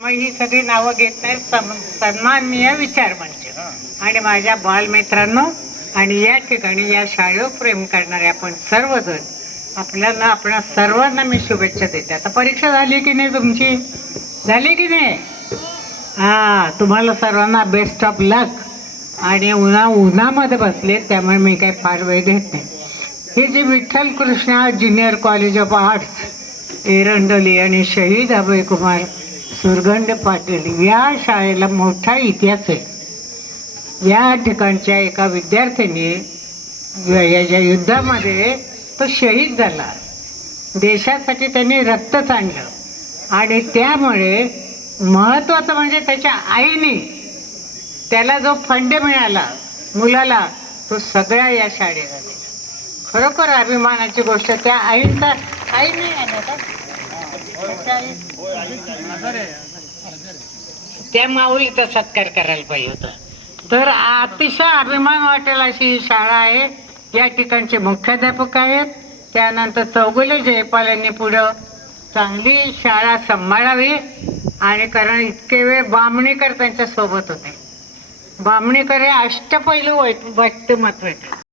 मग ही सगळी नावं घेत नाही सन्माननीय विचार मंच आणि माझ्या बालमित्रांनो आणि या ठिकाणी या शाळेवर प्रेम करणारे आपण सर्वजण आपणा सर्वांना मी शुभेच्छा देते. आता परीक्षा झाली की नाही तुमची? झाली की नाही? तुम्हाला सर्वांना बेस्ट ऑफ लक. आणि उन्हामध्ये बसले त्यामुळे मी काही फार वेळ घेत नाही. हे जे Vitthal Krishna junior college of arts Erandoli आणि शहीद अभयकुमार सुरगंड पाटील या शाळेला मोठा इतिहास आहे. या ठिकाणच्या एका विद्यार्थ्यांनी या युद्धामध्ये तो शहीद झाला. देशासाठी त्यांनी रक्त सांडलं आणि त्यामुळे महत्त्वाचं म्हणजे त्याच्या आईने त्याला जो फंड मिळाला मुलाला तो सगळा या शाळेला दिला. खरोखर अभिमानाची गोष्ट. त्या आईचा आई नाही आला का? त्या माऊलीचा सत्कार करायला पाहिजे होता. तर अतिशय अभिमान वाटेल अशी ही शाळा आहे. या ठिकाणचे मुख्याध्यापक आहेत. त्यानंतर चौगुले जयपाल यांनी पुढं चांगली शाळा सांभाळावी आणि कारण इतके वेळ बामणेकर त्यांच्या सोबत होते. बामणेकर हे अष्टपैलू व्यक्तिमत्व होते.